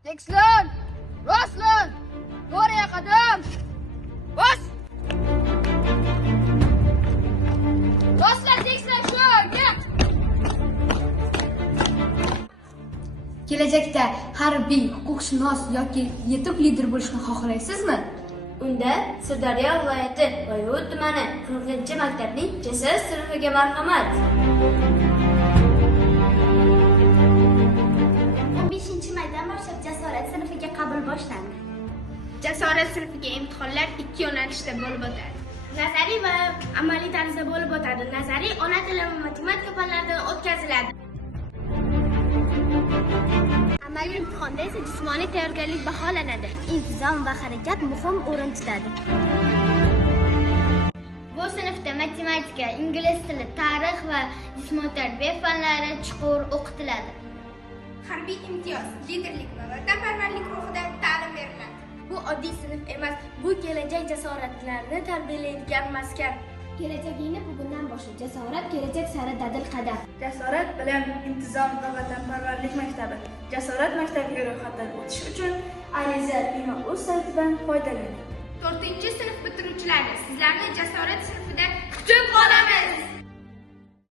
Tekislan, rostlan, to'g'riga qadam. Bos. Rostlan, tekislan shu. Kelajakda harbiy, huquqshunos yoki yetuk lider bo'lishni xohlaysizmi? Unda Sirdaryo viloyati Boyovut tumani 40-maktabning jasorat sinfiga marhamat. 15-maydan boshlab jasorat sinfiga qabul boshlandi. Jasorat sinfiga imtihonlar 2 yo'nalishda bo'lib o'tadi. Nazariy va amaliy tarzda bo'lib o'tadi. Nazariy ona tili va matematika fanlaridan o'tkaziladi. Amaliy imtihonda esa jismoniy tayyorgarlik baholanadi. Intizom va harakat muhim o'rin tutadi. Bu sinfda matematika, ingliz tili, tarix va jismoniy tarbiya fanlari chuqur o'qitiladi. Harbiy imtiyoz, liderlik va vatanparvarlik ruhida ta'lim beriladi. Bu oddiy sinf emas, bu kelajak jasoratlarini tarbiyalaydigan maskan. Kelajagingni bugundan boshla. Jasorat kelajak sari dadil qadam. Jasorat bilim, intizom va vatanparvarlik maktabi. Jasorat maktabiga ro'yxatdan o'tish uchun ariza Bino.uz saytidan foydalaning. 4-sinf bitiruvchilari, sizlarni jasorat sinfida kutib qolamiz.